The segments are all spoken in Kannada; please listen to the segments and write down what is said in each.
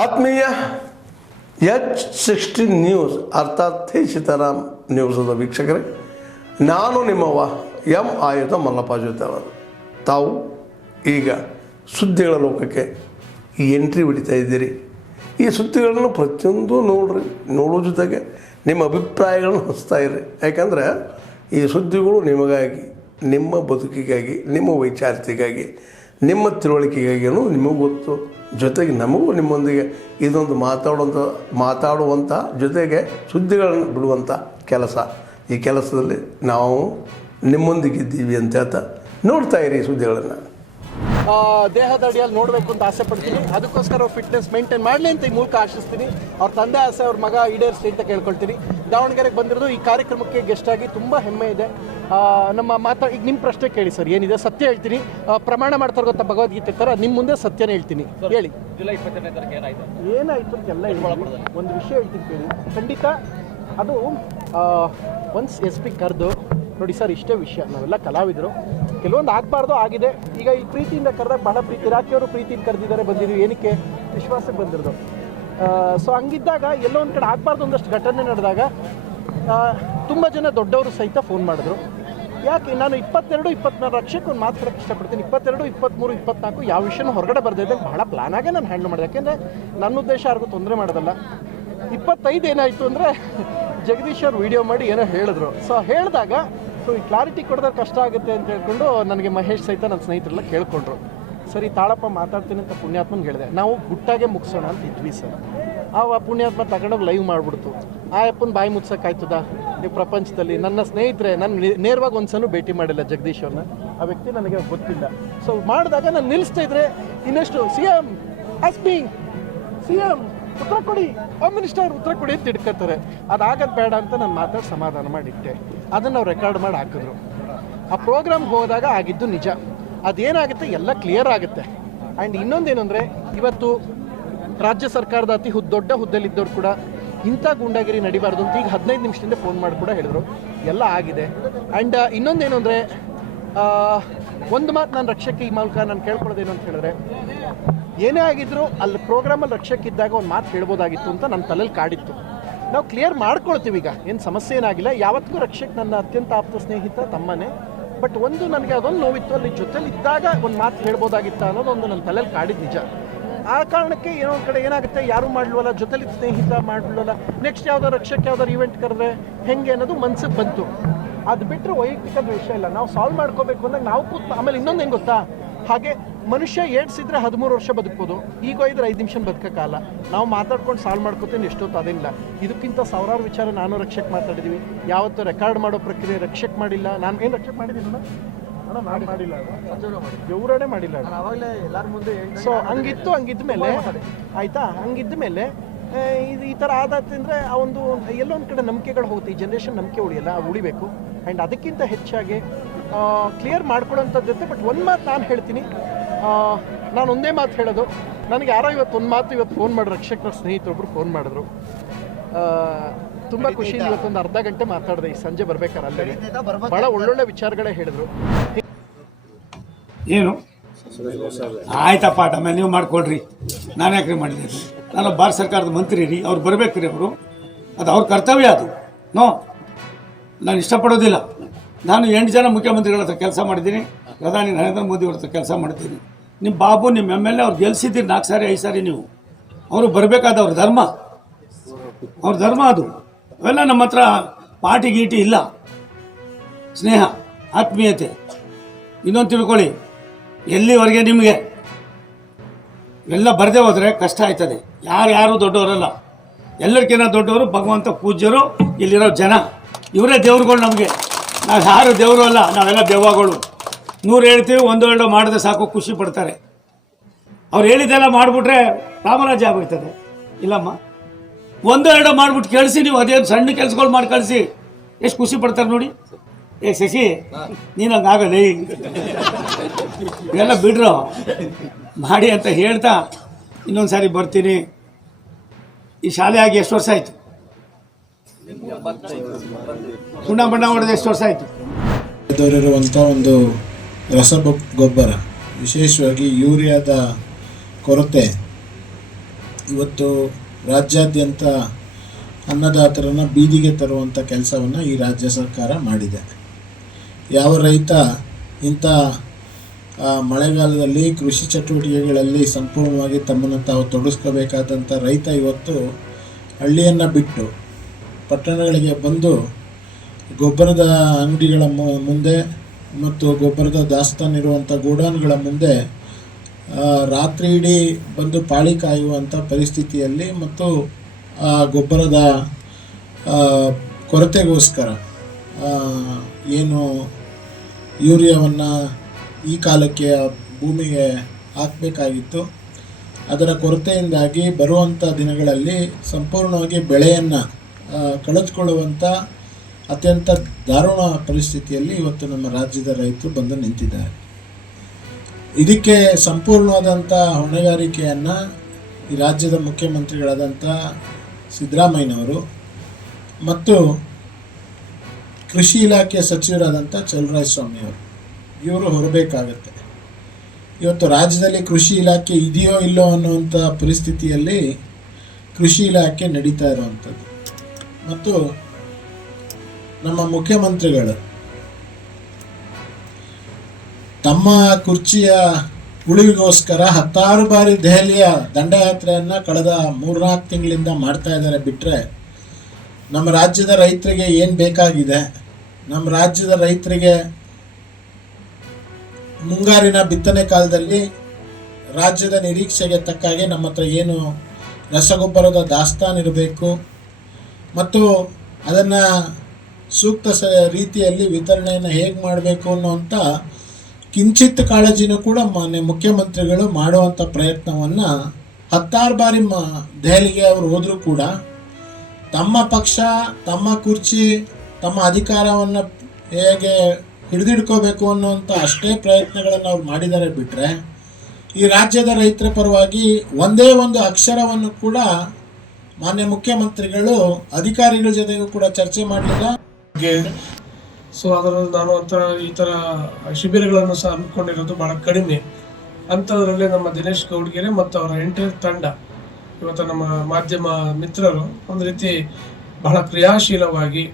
ಆತ್ಮೀಯ H16 ನ್ಯೂಸ್ ಅರ್ಥಾತ್ ಸೀತಾರಾಮ್ ನ್ಯೂಸದ ವೀಕ್ಷಕರೇ, ನಾನು ನಿಮ್ಮವ ಎಂ ಆಯುಧ ಮಲ್ಲಪ್ಪ ಜೊತೆ ಅವರು. ತಾವು ಈಗ ಸುದ್ದಿಗಳ ಲೋಕಕ್ಕೆ ಎಂಟ್ರಿ ಹೊಡಿತಾ ಇದ್ದೀರಿ. ಈ ಸುದ್ದಿಗಳನ್ನು ಪ್ರತಿಯೊಂದು ನೋಡೋ ಜೊತೆಗೆ ನಿಮ್ಮ ಅಭಿಪ್ರಾಯಗಳನ್ನು ಹಂಚ್ತಾ ಇರ್ರಿ. ಯಾಕಂದರೆ ಈ ಸುದ್ದಿಗಳು ನಿಮಗಾಗಿ, ನಿಮ್ಮ ಬದುಕಿಗಾಗಿ, ನಿಮ್ಮ ವೈಚಾರಿಕೆಗಾಗಿ, ನಿಮ್ಮ ತಿಳುವಳಿಕೆಗಾಗಿ ನಿಮಗೂ ಗೊತ್ತು. ಜೊತೆಗೆ ನಮಗೂ ನಿಮ್ಮೊಂದಿಗೆ ಇದೊಂದು ಮಾತಾಡುವಂಥ ಜೊತೆಗೆ ಸುದ್ದಿಗಳನ್ನು ಬಿಡುವಂಥ ಕೆಲಸ. ಈ ಕೆಲಸದಲ್ಲಿ ನಾವು ನಿಮ್ಮೊಂದಿಗಿದ್ದೀವಿ ಅಂತ ಹೇಳ್ತಾ ನೋಡ್ತಾ ಇರಿ ಸುದ್ದಿಗಳನ್ನು. ದೇಹದ ಅಡಿಯಲ್ಲಿ ನೋಡಬೇಕು ಅಂತ ಆಸೆ ಪಡ್ತೀನಿ. ಅದಕ್ಕೋಸ್ಕರ ಫಿಟ್ನೆಸ್ ಮೇಂಟೈನ್ ಮಾಡಲಿ ಅಂತ ಈ ಮೂಲಕ ಆಶಿಸ್ತೀನಿ. ಅವ್ರ ತಂದೆ ಆಸೆ ಅವ್ರ ಮಗ ಈಡೇರಿಸಲಿ ಅಂತ ಕೇಳ್ಕೊಳ್ತೀನಿ. ದಾವಣಗೆರೆಗೆ ಬಂದಿರೋದು ಈ ಕಾರ್ಯಕ್ರಮಕ್ಕೆ ಗೆಸ್ಟ್ ಆಗಿ ತುಂಬ ಹೆಮ್ಮೆ ಇದೆ. ನಮ್ಮ ಈಗ ನಿಮ್ಮ ಪ್ರಶ್ನೆ ಕೇಳಿ ಸರ್, ಏನಿದೆ ಸತ್ಯ ಹೇಳ್ತೀನಿ. ಪ್ರಮಾಣ ಮಾಡ್ತಾರೆ ಗೊತ್ತಾ ಭಗವದ್ಗೀತೆ ಥರ, ನಿಮ್ಮ ಮುಂದೆ ಸತ್ಯನೇ ಹೇಳ್ತೀನಿ. ಹೇಳಿ, ಜುಲೈ 22 ಏನಾಯಿತು ಅಂತೆಲ್ಲ ಒಂದು ವಿಷಯ ಹೇಳ್ತೀನಿ ಕೇಳಿ. ಖಂಡಿತ ಅದು ಒನ್ಸ್ SP ಕರೆದು ನೋಡಿ ಸರ್, ಇಷ್ಟೇ ವಿಷಯ. ನಾವೆಲ್ಲ ಕಲಾವಿದರು, ಕೆಲವೊಂದು ಆಗಬಾರ್ದು ಆಗಿದೆ. ಈಗ ಈ ಪ್ರೀತಿಯಿಂದ ಕರೆದಾಗ ಬಹಳ ಪ್ರೀತಿ, ರಾಖಿಯವರು ಪ್ರೀತಿಯಿಂದ ಕರೆದಿದ್ದಾರೆ, ಬಂದಿದ್ದೀವಿ. ಏನಕ್ಕೆ? ವಿಶ್ವಾಸಕ್ಕೆ ಬಂದಿರೋದು. ಸೊ ಹಂಗಿದ್ದಾಗ ಎಲ್ಲೋ ಒಂದು ಕಡೆ ಆಗಬಾರ್ದು ಒಂದಷ್ಟು ಘಟನೆ ನಡೆದಾಗ ತುಂಬ ಜನ ದೊಡ್ಡವರು ಸಹಿತ ಫೋನ್ ಮಾಡಿದ್ರು. ಯಾಕೆ ನಾನು 22, 24 ರಕ್ಷಕ್ಕೆ ಒಂದು ಮಾತು ಹೇಳೋಕ್ಕೆ ಇಷ್ಟಪಡ್ತೀನಿ. 22, 23, 24 ಯಾವ ವಿಷಯನೂ ಹೊರಗಡೆ ಬರ್ದಿದ್ದಾಗ ಬಹಳ ಪ್ಲಾನಾಗೆ ನಾನು ಹ್ಯಾಂಡಲ್ ಮಾಡಿದೆ. ಯಾಕೆಂದರೆ ನನ್ನ ಉದ್ದೇಶ ಯಾರಿಗೂ ತೊಂದರೆ ಮಾಡೋದಲ್ಲ. 25 ಏನಾಯಿತು ಅಂದರೆ ಜಗದೀಶ್ ಅವ್ರು ವೀಡಿಯೋ ಮಾಡಿ ಏನೋ ಹೇಳಿದ್ರು. ಸೊ ಹೇಳಿದಾಗ ಈ ಕ್ಲಾರಿಟಿ ಕೊಡೋದಕ್ಕೆ ಕಷ್ಟ ಆಗುತ್ತೆ ಅಂತ ಹೇಳ್ಕೊಂಡು ನನಗೆ ಮಹೇಶ್ ಸಹಿತ ನನ್ನ ಸ್ನೇಹಿತರೆಲ್ಲ ಕೇಳ್ಕೊಂಡ್ರು. ಸರಿ ತಾಳಪ್ಪ ಮಾತಾಡ್ತೀನಿ ಅಂತ ಪುಣ್ಯಾತ್ಮನಿಗೆ ಹೇಳಿದೆ. ನಾವು ಗುಟ್ಟಾಗೆ ಮುಗಿಸೋಣ ಅಂತ ಇದ್ವಿ ಸರ್. ಆ ಪುಣ್ಯಾತ್ಮ ತಗೊಂಡೋಗಿ ಲೈವ್ ಮಾಡಿಬಿಡ್ತು. ಆ ಅಪ್ಪನ ಬಾಯಿ ಮುಚ್ಚೋಕ್ಕಾಯ್ತದ ನೀವು ಪ್ರಪಂಚದಲ್ಲಿ? ನನ್ನ ಸ್ನೇಹಿತರೆ, ನಾನು ನೇರವಾಗಿ ಒಂದ್ಸಲ ಭೇಟಿ ಮಾಡಿಲ್ಲ ಜಗದೀಶ್ ಅವ್ರನ್ನ. ಆ ವ್ಯಕ್ತಿ ನನಗೆ ಗೊತ್ತಿಲ್ಲ. ಸೊ ಮಾಡಿದಾಗ ನಾನು ನಿಲ್ಲಿಸ್ತಾ ಇದ್ರೆ ಇನ್ನಷ್ಟು CM ಆಸ್ಕಿಂಗ್, CM ಉತ್ತರ ಕೊಡಿ, ಹೋಮ್ ಮಿನಿಸ್ಟರ್ ಉತ್ತರ ಕೊಡಿ ಅಂತ ಹಿಡ್ಕೊತಾರೆ. ಅದಾಗದು ಬೇಡ ಅಂತ ನಾನು ಮಾತಾಡಿ ಸಮಾಧಾನ ಮಾಡಿಟ್ಟೆ. ಅದನ್ನು ನಾವು ರೆಕಾರ್ಡ್ ಮಾಡಿ ಹಾಕಿದ್ರು. ಆ ಪ್ರೋಗ್ರಾಮ್ಗೆ ಹೋದಾಗ ಆಗಿದ್ದು ನಿಜ. ಅದೇನಾಗುತ್ತೆ ಎಲ್ಲ ಕ್ಲಿಯರ್ ಆಗುತ್ತೆ. ಆ್ಯಂಡ್ ಇನ್ನೊಂದೇನು ಅಂದರೆ, ಇವತ್ತು ರಾಜ್ಯ ಸರ್ಕಾರದ ಅತಿ ದೊಡ್ಡ ಹುದ್ದೆಲಿದ್ದವ್ರು ಕೂಡ ಇಂಥ ಗುಂಡಾಗಿರಿ ನಡಿಬಾರ್ದು ಅಂತ ಈಗ 15 ನಿಮಿಷದಿಂದ ಫೋನ್ ಮಾಡಿ ಕೂಡ ಹೇಳಿದ್ರು. ಎಲ್ಲ ಆಗಿದೆ. ಆ್ಯಂಡ್ ಇನ್ನೊಂದೇನು ಅಂದರೆ, ಒಂದು ಮಾತು ನಾನು ರಕ್ಷಕ್ಕೆ ಈ ಮೂಲಕ ನಾನು ಕೇಳ್ಕೊಳ್ಳೋದೇನು ಅಂತ ಹೇಳಿದ್ರೆ, ಏನೇ ಆಗಿದ್ರು ಅಲ್ಲಿ ಪ್ರೋಗ್ರಾಮಲ್ಲಿ ರಕ್ಷಕ್ಕಿದ್ದಾಗ ಒಂದು ಮಾತು ಹೇಳ್ಬೋದಾಗಿತ್ತು ಅಂತ ನನ್ನ ತಲೆಯಲ್ಲಿ ಕಾಡಿತ್ತು. ನಾವು ಕ್ಲಿಯರ್ ಮಾಡ್ಕೊಳ್ತೀವಿ. ಈಗ ಏನು ಸಮಸ್ಯೆ ಏನಾಗಿಲ್ಲ. ಯಾವತ್ತಿಗೂ ರಕ್ಷಕ್ ನನ್ನ ಅತ್ಯಂತ ಆಪ್ತ ಸ್ನೇಹಿತ, ತಮ್ಮನೇ. ಬಟ್ ಒಂದು ನನಗೆ ಅದೊಂದು ನೋವಿತ್ತು, ಅಲ್ಲಿ ಜೊತೆಲಿ ಇದ್ದಾಗ ಒಂದು ಮಾತು ಹೇಳ್ಬೋದಾಗಿತ್ತ ಅನ್ನೋದೊಂದು ನನ್ನ ತಲೆಯಲ್ಲಿ ಕಾಡಿದ್ದು ನಿಜ. ಆ ಕಾರಣಕ್ಕೆ ಏನೋ ಒಂದು ಕಡೆ ಏನಾಗುತ್ತೆ, ಯಾರೂ ಮಾಡಲ್ವಲ್ಲ, ಜೊತೆಲಿ ಸ್ನೇಹಿತ ಮಾಡಲ್ವಲ್ಲ, ನೆಕ್ಸ್ಟ್ ಯಾವ್ದಾರು ರಕ್ಷಕ್ಕೆ ಯಾವ್ದಾರು ಈವೆಂಟ್ ಕರೆದ್ರೆ ಹೆಂಗೆ ಅನ್ನೋದು ಮನ್ಸಿಗೆ ಬಂತು. ಅದು ಬಿಟ್ಟರೆ ವೈಯಕ್ತಿಕದ ವಿಷಯ ಇಲ್ಲ. ನಾವು ಸಾಲ್ವ್ ಮಾಡ್ಕೋಬೇಕು ಅಂದಾಗ ನಾವು ಆಮೇಲೆ ಇನ್ನೊಂದು ಹೆಂಗೆ ಗೊತ್ತಾ, ಹಾಗೆ ಮನುಷ್ಯ ಏಡ್ಸಿದ್ರೆ 13 ವರ್ಷ ಬದುಕ್ಬೋದು. ಈಗ ಇದ್ರೆ 5 ನಿಮಿಷ ಬದುಕೋಕ್ಕಾಗಲ್ಲ. ನಾವು ಮಾತಾಡ್ಕೊಂಡು ಸಾಲ್ವ್ ಮಾಡ್ಕೋತೀನಿ ಎಷ್ಟೊತ್ತು ಅದೇನಿಲ್ಲ. ಇದಕ್ಕಿಂತ ಸಾವಿರಾರು ವಿಚಾರ ನಾನು ರಕ್ಷಕ್ ಮಾತಾಡಿದ್ದೀವಿ. ಯಾವತ್ತೂ ರೆಕಾರ್ಡ್ ಮಾಡೋ ಪ್ರಕ್ರಿಯೆ ರಕ್ಷಕ್ ಮಾಡಿಲ್ಲ. ನಾನು ಏನು ರಕ್ಷಕ್ ಮಾಡಿದ್ದೀನಿ ಮಾಡಿಲ್ಲ, ಇವರೇ ಮಾಡಿಲ್ಲ. ಎಲ್ಲರ ಮುಂದೆ ಸೊ ಹಂಗಿದ್ದ ಮೇಲೆ ಆಯಿತಾ, ಹಂಗಿದ್ದ ಮೇಲೆ ಇದು ಈ ಥರ ಆದಾತಂದರೆ ಆ ಒಂದು ಎಲ್ಲೋ ಒಂದು ಕಡೆ ನಂಬಿಕೆಗಳು ಹೋಗುತ್ತೆ. ಈ ಜನ್ರೇಷನ್ ನಂಬಿಕೆ ಉಳಿಯಲ್ಲ, ಉಳಿಬೇಕು. ಆ್ಯಂಡ್ ಅದಕ್ಕಿಂತ ಹೆಚ್ಚಾಗಿ ಕ್ಲಿಯರ್ ಮಾಡ್ಕೊಳ್ಳೋಂಥದ್ದು ಜೊತೆ. ಬಟ್ ಒಂದು ಮಾತು ನಾನು ಹೇಳ್ತೀನಿ, ನಾನು ಒಂದೇ ಮಾತು ಹೇಳೋದು, ನನಗೆ ಯಾರೋ ಇವತ್ತು ಫೋನ್ ಮಾಡಿ ರಕ್ಷಕರ ಸ್ನೇಹಿತರೊಬ್ಬರು ಫೋನ್ ಮಾಡಿದ್ರು. ತುಂಬ ಖುಷಿಯಿಂದ ಇವತ್ತೊಂದು ಅರ್ಧ ಗಂಟೆ ಮಾತಾಡಿದೆ ಈ ಸಂಜೆ ಬರ್ಬೇಕಾರೆ. ಅಲ್ಲೇ ಭಾಳ ಒಳ್ಳೊಳ್ಳೆ ವಿಚಾರಗಳೇ ಹೇಳಿದ್ರು. ಏನು ಆಯ್ತಪ್ಪ, ಆಮೇಲೆ ನೀವು ಮಾಡ್ಕೊಳ್ರಿ, ನಾನು ಯಾಕ್ರಿ ಮಾಡಿದ್ದೀನಿ? ನಾನು ಭಾರತ ಸರ್ಕಾರದ ಮಂತ್ರಿ ರೀ, ಅವ್ರು ಬರಬೇಕ್ರಿ. ಅವರು ಅದು ಅವ್ರ ಕರ್ತವ್ಯ. ಅದು ನಾನು ಇಷ್ಟಪಡೋದಿಲ್ಲ. ನಾನು 8 ಜನ ಮುಖ್ಯಮಂತ್ರಿಗಳ ಹತ್ರ ಕೆಲಸ ಮಾಡಿದ್ದೀನಿ, ಪ್ರಧಾನಿ ನರೇಂದ್ರ ಮೋದಿ ಅವ್ರ ಹತ್ರ ಕೆಲಸ ಮಾಡ್ತೀನಿ. ನಿಮ್ಮ ಬಾಬು, ನಿಮ್ಮ MLA ಅವ್ರು ಗೆಲ್ಸಿದ್ದೀರಿ 4 ಸಾರಿ 5 ಸಾರಿ. ನೀವು ಅವರು ಬರಬೇಕಾದ ಅವ್ರ ಧರ್ಮ ಅದು. ಅವೆಲ್ಲ ನಮ್ಮ ಹತ್ರ ಪಾರ್ಟಿ ಗೀಟಿ ಇಲ್ಲ. ಸ್ನೇಹ, ಆತ್ಮೀಯತೆ. ಇನ್ನೊಂದು ತಿಳ್ಕೊಳ್ಳಿ, ಎಲ್ಲಿವರೆಗೆ ನಿಮಗೆ ಎಲ್ಲ ಬರದೇ ಹೋದರೆ ಕಷ್ಟ ಆಯ್ತದೆ. ಯಾರು ದೊಡ್ಡವರಲ್ಲ, ಎಲ್ಲರಿಗಿಂತ ದೊಡ್ಡವರು ಭಗವಂತ ಪೂಜ್ಯರು ಇಲ್ಲಿರೋ ಜನ. ಇವರೇ ದೇವ್ರುಗಳು ನಮಗೆ. ನಾವು ಯಾರು ದೇವರು ಅಲ್ಲ, ನಾವೆಲ್ಲ ದೆವ್ವಗಳು. 100 ಹೇಳ್ತೀವಿ, 1-2 ಮಾಡಿದ್ರೆ ಸಾಕು, ಖುಷಿ ಪಡ್ತಾರೆ. ಅವ್ರು ಹೇಳಿದ್ದೆಲ್ಲ ಮಾಡಿಬಿಟ್ರೆ ರಾಮರಾಜ್ಯ ಆಗೋಯ್ತದೆ. ಇಲ್ಲಮ್ಮ, 1-2 ಮಾಡಿಬಿಟ್ಟು ಕಳಿಸಿ. ನೀವು ಅದೇನು ಸಣ್ಣ ಕೆಲಸಗಳು ಮಾಡಿ ಕಳಿಸಿ, ಎಷ್ಟು ಖುಷಿ ಪಡ್ತಾರೆ ನೋಡಿ. ಶಶಿ, ನೀನು ಹಂಗಾಗಲ್ಲ, ಇವೆಲ್ಲ ಬಿಡ್ರು ಮಾಡಿ ಅಂತ ಹೇಳ್ತಾ ಇನ್ನೊಂದು ಸಾರಿ ಬರ್ತೀನಿ. ಈ ಶಾಲೆ ಆಗಿ ಎಷ್ಟು ವರ್ಷ ಆಯಿತು? ಬಣ್ಣ ಹೊಡೆದು ಎಷ್ಟು ವರ್ಷ ಆಯಿತು? ದೊರೆಯುವಂಥ ಒಂದು ರಸಗೊಬ್ಬರ, ವಿಶೇಷವಾಗಿ ಯೂರಿಯಾದ ಕೊರತೆ ಇವತ್ತು ರಾಜ್ಯಾದ್ಯಂತ ಅನ್ನದಾತರನ್ನು ಬೀದಿಗೆ ತರುವಂಥ ಕೆಲಸವನ್ನು ಈ ರಾಜ್ಯ ಸರ್ಕಾರ ಮಾಡಿದೆ. ಯಾವ ರೈತ ಇಂಥ ಮಳೆಗಾಲದಲ್ಲಿ ಕೃಷಿ ಚಟುವಟಿಕೆಗಳಲ್ಲಿ ಸಂಪೂರ್ಣವಾಗಿ ತಮ್ಮನ್ನು ತಾವು ತೊಡಗಿಸ್ಕೋಬೇಕಾದಂಥ ರೈತ ಇವತ್ತು ಹಳ್ಳಿಯನ್ನು ಬಿಟ್ಟು ಪಟ್ಟಣಗಳಿಗೆ ಬಂದು ಗೊಬ್ಬರದ ಅಂಗಡಿಗಳ ಮುಂದೆ ಮತ್ತು ಗೊಬ್ಬರದ ದಾಸ್ತಾನಿರುವಂಥ ಗೋಡೌನ್ಗಳ ಮುಂದೆ ರಾತ್ರಿ ಇಡೀ ಬಂದು ಪಾಳಿ ಕಾಯುವಂಥ ಪರಿಸ್ಥಿತಿಯಲ್ಲಿ ಮತ್ತು ಆ ಗೊಬ್ಬರದ ಕೊರತೆಗೋಸ್ಕರ ಏನು ಯೂರಿಯಾವನ್ನು ಈ ಕಾಲಕ್ಕೆ ಭೂಮಿಗೆ ಹಾಕಬೇಕಾಗಿತ್ತು, ಅದರ ಕೊರತೆಯಿಂದಾಗಿ ಬರುವಂಥ ದಿನಗಳಲ್ಲಿ ಸಂಪೂರ್ಣವಾಗಿ ಬೆಳೆಯನ್ನು ಕಳೆದುಕೊಳ್ಳುವಂಥ ಅತ್ಯಂತ ದಾರುಣ ಪರಿಸ್ಥಿತಿಯಲ್ಲಿ ಇವತ್ತು ನಮ್ಮ ರಾಜ್ಯದ ರೈತರು ಬಂದು ನಿಂತಿದ್ದಾರೆ. ಇದಕ್ಕೆ ಸಂಪೂರ್ಣವಾದಂಥ ಹೊಣೆಗಾರಿಕೆಯನ್ನು ಈ ರಾಜ್ಯದ ಮುಖ್ಯಮಂತ್ರಿಗಳಾದಂಥ ಸಿದ್ದರಾಮಯ್ಯನವರು ಮತ್ತು ಕೃಷಿ ಇಲಾಖೆ ಸಚಿವರಾದಂಥ ಚಲುವರಾಯಸ್ವಾಮಿಯವರು ಇವರು ಹೊರಬೇಕಾಗತ್ತೆ. ಇವತ್ತು ರಾಜ್ಯದಲ್ಲಿ ಕೃಷಿ ಇಲಾಖೆ ಇದೆಯೋ ಇಲ್ಲೋ ಅನ್ನುವಂಥ ಪರಿಸ್ಥಿತಿಯಲ್ಲಿ ಕೃಷಿ ಇಲಾಖೆ ನಡೀತಾ ಇರುವಂಥದ್ದು ಮತ್ತು ನಮ್ಮ ಮುಖ್ಯಮಂತ್ರಿಗಳು ತಮ್ಮ ಕುರ್ಚಿಯ ಉಳಿವಿಗೋಸ್ಕರ 10 ಬಾರಿ ದೆಹಲಿಯ ದಂಡಯಾತ್ರೆಯನ್ನು ಕಳೆದ 3-4 ತಿಂಗಳಿಂದ ಮಾಡ್ತಾ ಇದ್ದಾರೆ. ಬಿಟ್ಟರೆ ನಮ್ಮ ರಾಜ್ಯದ ರೈತರಿಗೆ ಏನು ಬೇಕಾಗಿದೆ, ನಮ್ಮ ರಾಜ್ಯದ ರೈತರಿಗೆ ಮುಂಗಾರಿನ ಬಿತ್ತನೆ ಕಾಲದಲ್ಲಿ ರಾಜ್ಯದ ನಿರೀಕ್ಷೆಗೆ ತಕ್ಕಾಗೆ ನಮ್ಮ ಹತ್ರ ಏನು ರಸಗೊಬ್ಬರದ ದಾಸ್ತಾನು ಇರಬೇಕು ಮತ್ತು ಅದನ್ನು ಸೂಕ್ತ ರೀತಿಯಲ್ಲಿ ವಿತರಣೆಯನ್ನು ಹೇಗೆ ಮಾಡಬೇಕು ಅನ್ನುವಂಥ ಕಿಂಚಿತ್ ಕಾಳಜಿನೂ ಕೂಡ ಮಾನ್ಯ ಮುಖ್ಯಮಂತ್ರಿಗಳು ಮಾಡುವಂಥ ಪ್ರಯತ್ನವನ್ನು 10 ಬಾರಿ ದೆಹಲಿಗೆ ಅವರು ಹೋದರೂ ಕೂಡ ತಮ್ಮ ಪಕ್ಷ, ತಮ್ಮ ಕುರ್ಚಿ, ತಮ್ಮ ಅಧಿಕಾರವನ್ನು ಹೇಗೆ ಹಿಡಿದಿಡ್ಕೋಬೇಕು ಅನ್ನುವಂಥ ಅಷ್ಟೇ ಪ್ರಯತ್ನಗಳನ್ನು ಅವ್ರು ಮಾಡಿದ್ದಾರೆ. ಬಿಟ್ಟರೆ ಈ ರಾಜ್ಯದ ರೈತರ ಪರವಾಗಿ ಒಂದೇ ಒಂದು ಅಕ್ಷರವನ್ನು ಕೂಡ ಮಾನ್ಯ ಮುಖ್ಯಮಂತ್ರಿಗಳು ಅಧಿಕಾರಿಗಳ ಜೊತೆಗೂ ಕೂಡ ಚರ್ಚೆ ಮಾಡಲಿಲ್ಲ. ಸೊ ಅದರಲ್ಲಿ ನಾನು ಈ ಥರ ಶಿಬಿರಗಳನ್ನು ಸಹ ಹಮ್ಮಿಕೊಂಡಿರೋದು ಭಾಳ ಕಡಿಮೆ. ಅಂಥದ್ರಲ್ಲಿ ನಮ್ಮ ದಿನೇಶ್ ಗೌಡ್ಗೆರೆ ಮತ್ತು ಅವರ ಎಂಟೈರ್ ತಂಡ ಇವತ್ತು ನಮ್ಮ ಮಾಧ್ಯಮ ಮಿತ್ರರು ಒಂದು ರೀತಿ ಬಹಳ ಕ್ರಿಯಾಶೀಲವಾಗಿ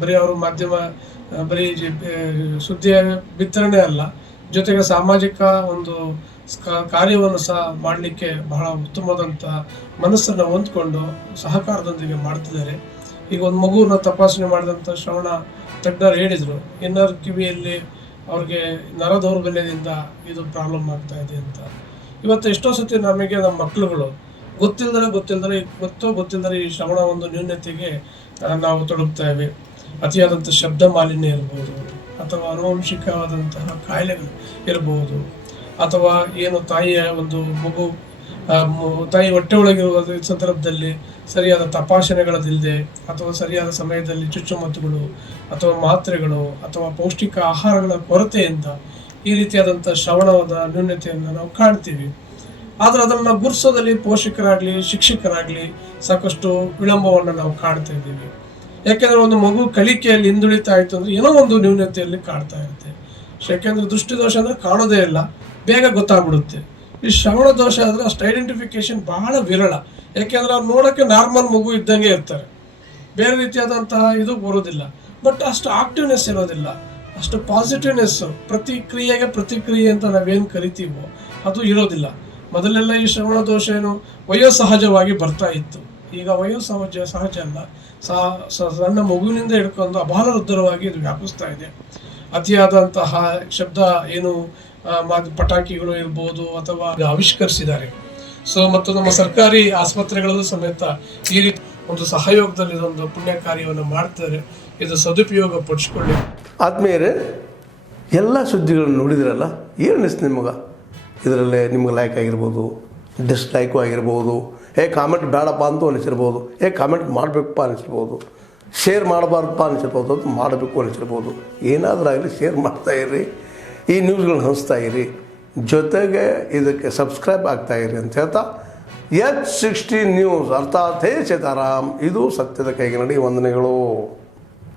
ಬರೀ ಅವರು ಮಾಧ್ಯಮ ಬರೀ ಸುದ್ದಿಯ ವಿತರಣೆ ಅಲ್ಲ, ಜೊತೆಗೆ ಸಾಮಾಜಿಕ ಒಂದು ಕಾರ್ಯವನ್ನು ಸಹ ಮಾಡಲಿಕ್ಕೆ ಬಹಳ ಉತ್ತಮವಾದಂಥ ಮನಸ್ಸನ್ನು ಹೊಂದ್ಕೊಂಡು ಸಹಕಾರದೊಂದಿಗೆ ಮಾಡ್ತಿದ್ದಾರೆ. ಈಗ ಒಂದು ಮಗುವನ್ನ ತಪಾಸಣೆ ಮಾಡಿದಂಥ ಶ್ರವಣ ತಜ್ಞರು ಹೇಳಿದರು, ಇನ್ನರ್ ಕಿವಿಯಲ್ಲಿ ಅವ್ರಿಗೆ ನರ ದೌರ್ಬಲ್ಯದಿಂದ ಇದು ಪ್ರಾಬ್ಲಮ್ ಆಗ್ತಾ ಇದೆ ಅಂತ. ಇವತ್ತು ಎಷ್ಟೋ ಸತಿ ನಮಗೆ ನಮ್ಮ ಮಕ್ಕಳುಗಳು ಗೊತ್ತಿಲ್ಲದರೆ ಈ ಶ್ರವಣ ಒಂದು ನ್ಯೂನತೆಗೆ ನಾವು ತೊಡಗ್ತೇವೆ. ಅತಿಯಾದಂಥ ಶಬ್ದ ಮಾಲಿನ್ಯ ಇರ್ಬೋದು, ಅಥವಾ ಆನುವಂಶಿಕವಾದಂತಹ ಕಾಯಿಲೆಗಳು ಇರಬಹುದು, ಅಥವಾ ಏನು ತಾಯಿಯ ಒಂದು ಮಗು ತಾಯಿ ಹೊಟ್ಟೆ ಒಳಗಿರುವ ಸಂದರ್ಭದಲ್ಲಿ ಸರಿಯಾದ ತಪಾಸಣೆಗಳದಿಲ್ಲದೆ ಅಥವಾ ಸರಿಯಾದ ಸಮಯದಲ್ಲಿ ಚುಚ್ಚುಮದ್ದುಗಳು ಅಥವಾ ಮಾತ್ರೆಗಳು ಅಥವಾ ಪೌಷ್ಟಿಕ ಆಹಾರಗಳ ಕೊರತೆಯಿಂದ ಈ ರೀತಿಯಾದಂಥ ಶ್ರವಣವಾದ ನ್ಯೂನತೆಯನ್ನು ನಾವು ಕಾಣ್ತೀವಿ. ಆದರೆ ಅದನ್ನು ಗುರುತಿಸೋದಲ್ಲಿ ಪೋಷಕರಾಗಲಿ ಶಿಕ್ಷಕರಾಗಲಿ ಸಾಕಷ್ಟು ವಿಳಂಬವನ್ನು ನಾವು ಕಾಣ್ತಾ ಇದ್ದೀವಿ. ಯಾಕೆಂದರೆ ಒಂದು ಮಗು ಕಲಿಕೆಯಲ್ಲಿ ಹಿಂದುಳಿತಾ ಆಯಿತು ಅಂದರೆ ಏನೋ ಒಂದು ನ್ಯೂನತೆಯಲ್ಲಿ ಕಾಡ್ತಾ ಇರುತ್ತೆ. ಯಾಕೆಂದರೆ ದೃಷ್ಟಿದೋಷ ಅಂದರೆ ಕಾಣೋದೇ ಇಲ್ಲ, ಬೇಗ ಗೊತ್ತಾಗ್ಬಿಡುತ್ತೆ. ಈ ಶ್ರವಣ ದೋಷ ಆದರೆ ಅಷ್ಟು ಐಡೆಂಟಿಫಿಕೇಶನ್ ಬಹಳ ವಿರಳ. ಯಾಕೆಂದರೆ ಅವ್ರು ನೋಡೋಕ್ಕೆ ನಾರ್ಮಲ್ ಮಗು ಇದ್ದಂಗೆ ಇರ್ತಾರೆ, ಬೇರೆ ರೀತಿಯಾದಂತಹ ಇದು ಬರೋದಿಲ್ಲ. ಬಟ್ ಅಷ್ಟು ಆಕ್ಟಿವ್ನೆಸ್ ಇರೋದಿಲ್ಲ, ಅಷ್ಟು ಪಾಸಿಟಿವ್ನೆಸ್ಸು, ಪ್ರತಿಕ್ರಿಯೆ ಅಂತ ನಾವೇನು ಕರಿತೀವೋ ಅದು ಇರೋದಿಲ್ಲ. ಮೊದಲೆಲ್ಲ ಈ ಶ್ರವಣ ದೋಷ ಏನು ವಯೋಸಹಜವಾಗಿ ಬರ್ತಾ ಇತ್ತು, ಈಗ ವಯೋಸಹಜ ಅಲ್ಲ, ಸಣ್ಣ ಮಗುವಿನಿಂದ ಹಿಡ್ಕೊಂಡು ಅಬಾಲವೃದ್ಧರವಾಗಿ ಇದು ವ್ಯಾಪಿಸ್ತಾ ಇದೆ. ಅತಿಯಾದಂತಹ ಶಬ್ದ ಏನು ಪಟಾಕಿಗಳು ಇರ್ಬೋದು ಅಥವಾ ಆವಿಷ್ಕರಿಸಿದ್ದಾರೆ. ಸೊ ಮತ್ತು ನಮ್ಮ ಸರ್ಕಾರಿ ಆಸ್ಪತ್ರೆಗಳಲ್ಲೂ ಸಮೇತ ಈ ರೀತಿ ಒಂದು ಸಹಯೋಗದಲ್ಲಿ ಇದೊಂದು ಪುಣ್ಯ ಕಾರ್ಯವನ್ನು ಮಾಡ್ತಾರೆ. ಇದು ಸದುಪಯೋಗ ಪಡಿಸ್ಕೊಳ್ಳಿ. ಆದ್ಮೇಲೆ ಎಲ್ಲ ಸುದ್ದಿಗಳನ್ನು ನೋಡಿದ್ರಲ್ಲ, ಏನು ಅನಿಸ್ತು ನಿಮಗೆ? ಇದರಲ್ಲೇ ನಿಮ್ಗೆ ಲೈಕ್ ಆಗಿರ್ಬೋದು, ಡಿಸ್ಲೈಕು ಆಗಿರ್ಬೋದು, ಕಾಮೆಂಟ್ ಬೇಡಪ್ಪ ಅಂತೂ ಅನಿಸಿರ್ಬೋದು, ಕಾಮೆಂಟ್ ಮಾಡಬೇಕಪ್ಪ ಅನಿಸಿರ್ಬೋದು, ಶೇರ್ ಮಾಡಬಾರ್ದಪ್ಪ ಅನಿಸಿರ್ಬೋದು, ಅದು ಮಾಡಬೇಕು ಅನಿಸಿರ್ಬೋದು. ಏನಾದರೂ ಆಗಲಿ ಶೇರ್ ಮಾಡ್ತಾಯಿರಿ, ಈ ನ್ಯೂಸ್ಗಳನ್ನ ಹಂಚ್ತಾ ಇರಿ, ಜೊತೆಗೆ ಇದಕ್ಕೆ ಸಬ್ಸ್ಕ್ರೈಬ್ ಆಗ್ತಾಯಿರಿ ಅಂತ ಹೇಳ್ತಾ H16 ನ್ಯೂಸ್ ಅರ್ಥಾತ್ ಹೇ ಸೀತಾರಾಮ್, ಇದು ಸತ್ಯದ ಕೈಗೆ ನಡಿ. ವಂದನೆಗಳು.